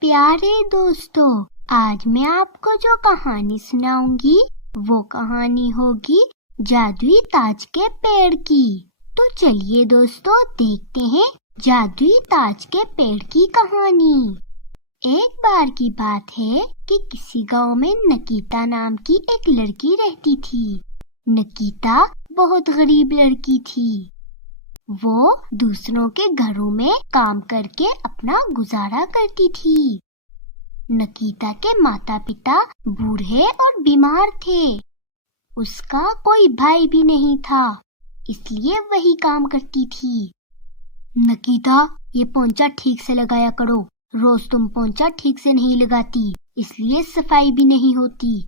پیارے دوستو، آج میں آپ کو جو کہانی سناؤں گی وہ کہانی ہوگی جادوئی تاج کے پیڑ کی۔ تو چلیے دوستو دیکھتے ہیں جادوئی تاج کے پیڑ کی کہانی۔ ایک بار کی بات ہے کہ کسی گاؤں میں نکیتا نام کی ایک لڑکی رہتی تھی۔ نکیتا بہت غریب لڑکی تھی۔ وہ دوسروں کے گھروں میں کام کر کے اپنا گزارا کرتی تھی۔ نکیتا کے ماتا پتا بوڑھے اور بیمار تھے۔ اس کا کوئی بھائی بھی نہیں تھا، اس لیے وہی کام کرتی تھی۔ نکیتا، یہ پونچا ٹھیک سے لگایا کرو، روز تم پونچا ٹھیک سے نہیں لگاتی، اس لیے صفائی بھی نہیں ہوتی۔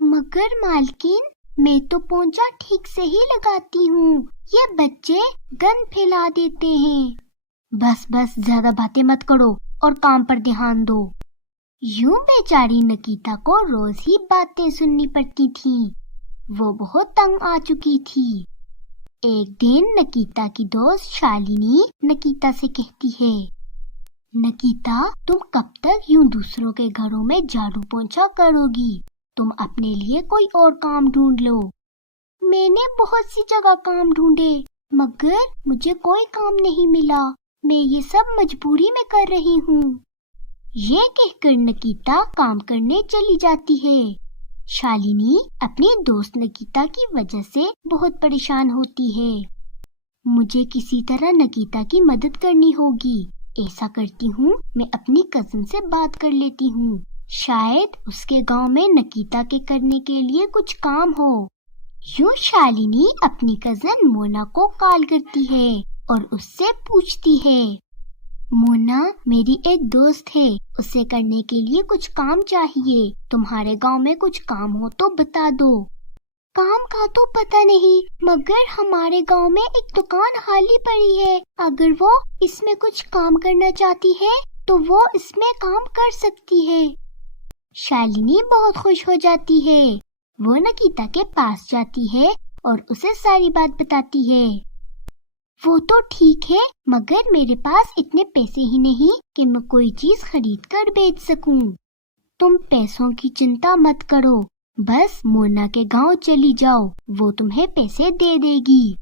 مگر مالکن، میں تو پونچا ٹھیک سے ہی لگاتی ہوں، یہ بچے گند پھیلا دیتے ہیں۔ بس زیادہ باتیں مت کرو اور کام پر دھیان دو۔ یوں بیچاری نکیتا کو روز ہی باتیں سننی پڑتی تھیں۔ وہ بہت تنگ آ چکی تھی۔ ایک دن نکیتا کی دوست شالنی نکیتا سے کہتی ہے، نکیتا، تم کب تک یوں دوسروں کے گھروں میں جھاڑو پونچھا کرو گی؟ تم اپنے لیے کوئی اور کام ڈھونڈ لو۔ میں نے بہت سی جگہ کام ڈھونڈے مگر مجھے کوئی کام نہیں ملا، میں یہ سب مجبوری میں کر رہی ہوں۔ یہ کہہ کر نکیتا کام کرنے چلی جاتی ہے۔ شالنی اپنی دوست نکیتا کی وجہ سے بہت پریشان ہوتی ہے۔ مجھے کسی طرح نکیتا کی مدد کرنی ہوگی۔ ایسا کرتی ہوں، میں اپنی کزن سے بات کر لیتی ہوں، شاید اس کے گاؤں میں نکیتا کے کرنے کے لیے کچھ کام ہو۔ یوں شالنی اپنی کزن مونا کو کال کرتی ہے اور اس سے پوچھتی ہے، مونا، میری ایک دوست ہے، اسے کرنے کے لیے کچھ کام چاہیے، تمہارے گاؤں میں کچھ کام ہو تو بتا دو۔ کام کا تو پتہ نہیں، مگر ہمارے گاؤں میں ایک دکان خالی پڑی ہے، اگر وہ اس میں کچھ کام کرنا چاہتی ہے تو وہ اس میں کام کر سکتی ہے۔ شالنی بہت خوش ہو جاتی ہے۔ وہ نکیتا کے پاس جاتی ہے اور اسے ساری بات بتاتی ہے۔ وہ تو ٹھیک ہے، مگر میرے پاس اتنے پیسے ہی نہیں کہ میں کوئی چیز خرید کر بیچ سکوں۔ تم پیسوں کی چنتا مت کرو، بس مونا کے گاؤں چلی جاؤ، وہ تمہیں پیسے دے دے گی۔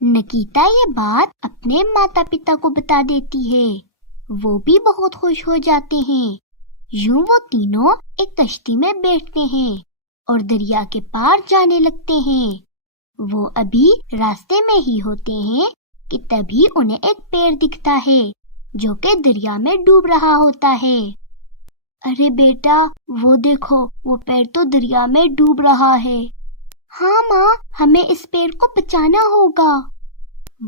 نکیتا یہ بات اپنے ماتا پتا کو بتا دیتی ہے۔ وہ بھی بہت خوش ہو جاتے ہیں۔ یوں وہ تینوں ایک کشتی میں بیٹھتے ہیں اور دریا کے پار جانے لگتے ہیں۔ وہ ابھی راستے میں ہی ہوتے ہیں کہ تبھی انہیں ایک پیڑ دکھتا ہے جو کہ دریا میں ڈوب رہا ہوتا ہے۔ ارے بیٹا، وہ دیکھو، وہ پیڑ تو دریا میں ڈوب رہا ہے۔ ہاں ماں، ہمیں اس پیڑ کو بچانا ہوگا۔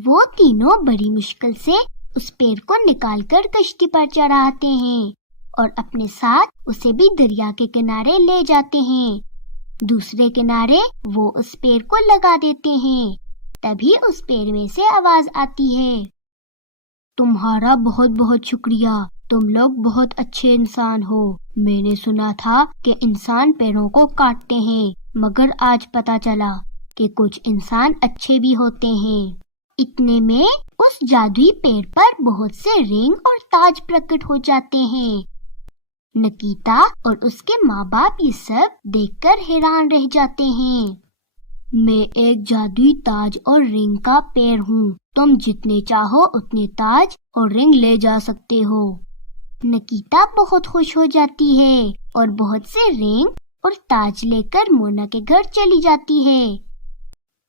وہ تینوں بڑی مشکل سے اس پیڑ کو نکال کر کشتی پر چڑھاتے ہیں اور اپنے ساتھ اسے بھی دریا کے کنارے لے جاتے ہیں۔ دوسرے کنارے وہ اس پیڑ کو لگا دیتے ہیں۔ تبھی اس پیڑ میں سے آواز آتی ہے، تمہارا بہت بہت شکریہ، تم لوگ بہت اچھے انسان ہو۔ میں نے سنا تھا کہ انسان پیڑوں کو کاٹتے ہیں، مگر آج پتا چلا کہ کچھ انسان اچھے بھی ہوتے ہیں۔ اتنے میں اس جادوئی پیڑ پر بہت سے رنگ اور تاج پرکٹ ہو جاتے ہیں۔ نکیتا اور اس کے ماں باپ یہ سب دیکھ کر حیران رہ جاتے ہیں۔ میں ایک جادوئی تاج اور رنگ کا پیڑ ہوں، تم جتنے چاہو اتنے تاج اور رنگ لے جا سکتے ہو۔ نکیتا بہت خوش ہو جاتی ہے اور بہت سے رنگ اور تاج لے کر مونا کے گھر چلی جاتی ہے۔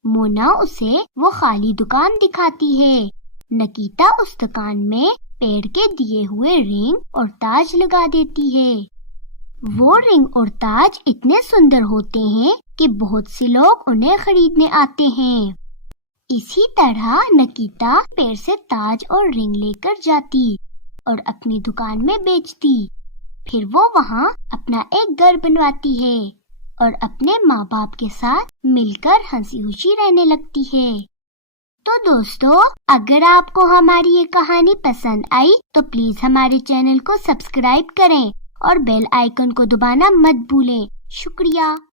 مونا اسے وہ خالی دکان دکھاتی ہے۔ نکیتا اس دکان میں پیڑ کے دیے ہوئے رنگ اور تاج لگا دیتی ہے۔ وہ رنگ اور تاج اتنے سندر ہوتے ہیں کہ بہت سے لوگ انہیں خریدنے آتے ہیں۔ اسی طرح نکیتا پیڑ سے تاج اور رنگ لے کر جاتی اور اپنی دکان میں بیچتی۔ پھر وہ وہاں اپنا ایک گھر بنواتی ہے اور اپنے ماں باپ کے ساتھ مل کر ہنسی خوشی رہنے لگتی ہے۔ تو دوستو، اگر آپ کو ہماری یہ کہانی پسند آئی تو پلیز ہمارے چینل کو سبسکرائب کریں اور بیل آئیکن کو دبانا مت بھولیں۔ شکریہ۔